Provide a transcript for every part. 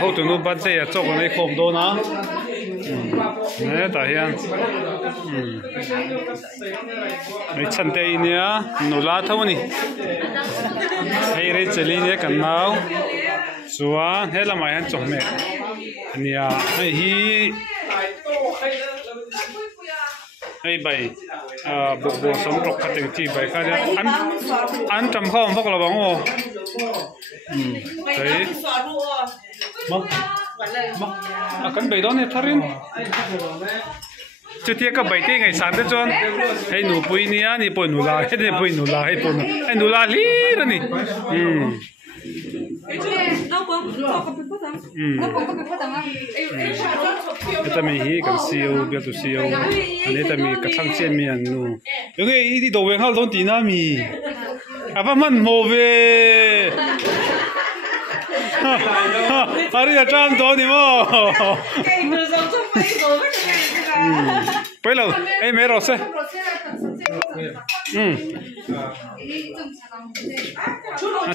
hậu tụi nó bắt dây cho con này khom đó na nè tại hiện mấy chân tay nè nó lá thâu nè hay đấy chỉ nè cần nào xóa hết là mày ăn trộm mẹ nè hi hay bảy bộ bộ sống trọc phát triển chỉ bảy cái ăn trầm không phát là bằng ô đấy mà cần bảy đó này thà rin chú tiếc cái bảy tí ngày sáng đó chọn hay nụ bùi nia nị bùi nụ la hay nị bùi nụ la hay nụ la lì đó nị kita mihi kan siêu biar tu siêu ini ta mi kasang chen mi anu yung ini do weng hal don tina mi apa man mo ve hari ya tram do ni mo bây lâu em mấy rồi xe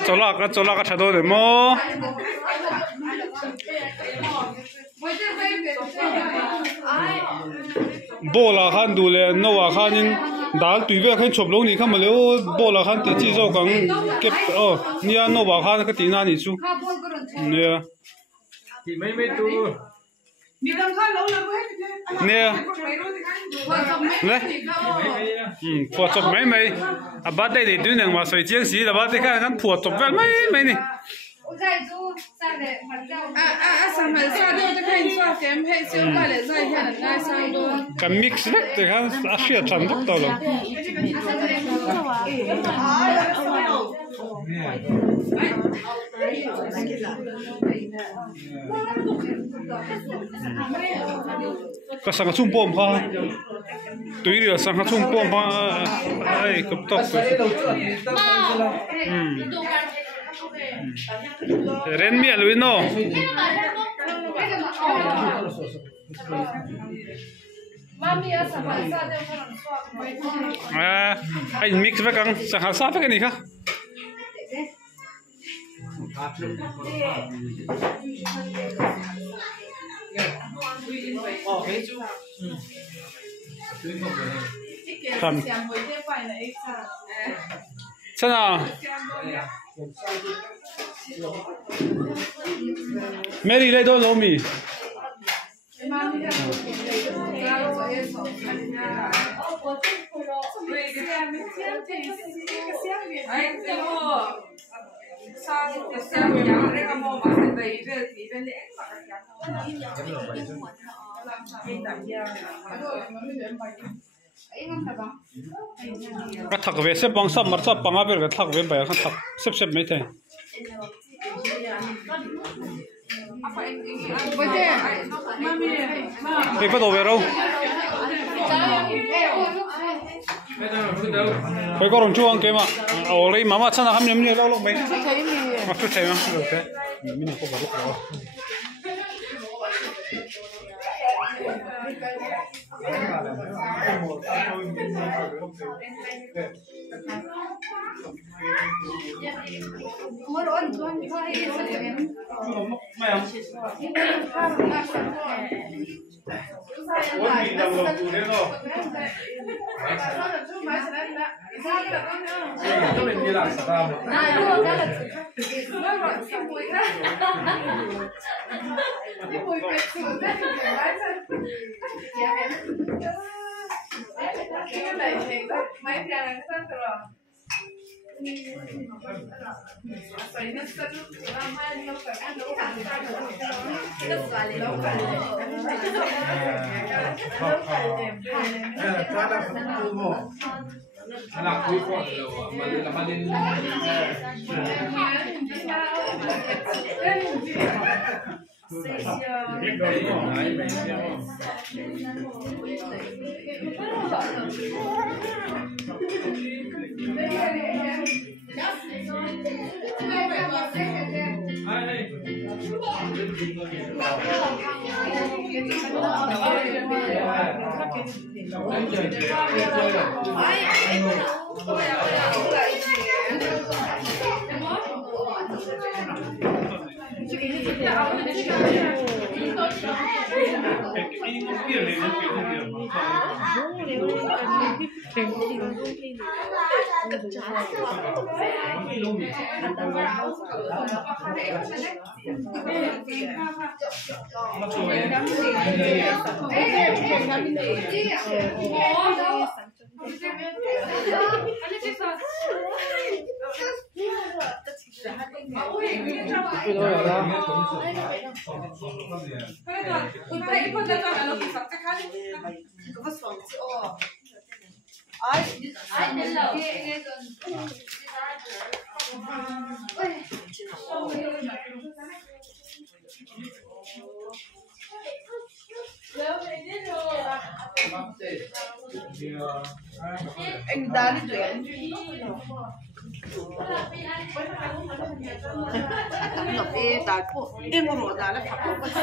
cho la cái thay đổi được mo bộ là khăn đủ lệ nấu khăn nhưng đã tùy về khăn chụp lông thì không mà nếu bộ là khăn thì chỉ cho cái kẹp nia nấu khăn cái tí na thì chú nè thì mấy tu nè nè phù chụp mấy à bắt đây để tuyên mà soi chiếc xí là bắt đây cái phù chụp về mấy nè cái mix đấy thì hắn sẽ chọn được đâu rồi cái sang chung bom ha tùy được sang chung bom ha ai cấp tốc ren miệng luôn nó anh mix với căng sang hạt sát với cái này khác xem nào Mary lấy đôi lô mì cái thằng về xếp bằng sắp mặt sắp bằng áp cái thằng về bài cái thằng xếp mấy thế cái bắt đầu về đâu cái có đồng chuông kia mà ở đây mà sao nó không nhầm như lâu lâu mấy mà cứ thấy mà được thế mình không có lúc đó anh ta đi chuyển nó về đại phố em một rồi là phải có cái gì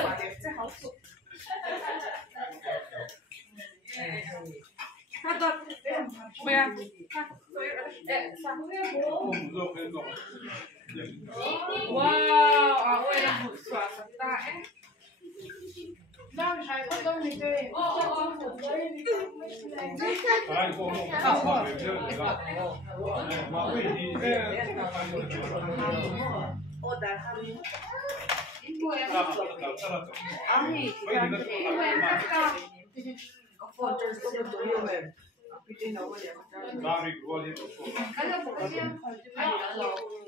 wow, ôi là một xoa sạch tại.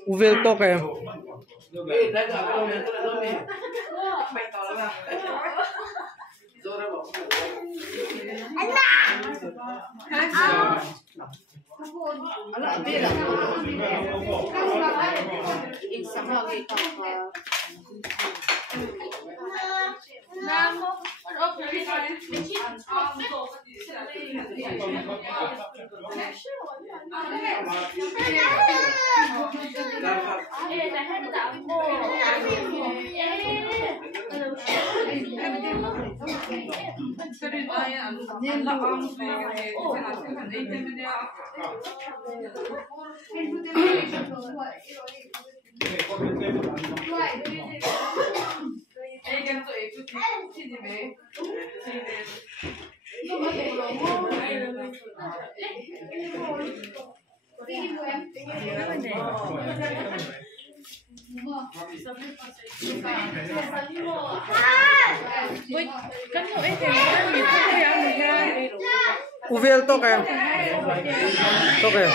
Uvel to kayo. Uvel to kayo. To kayo.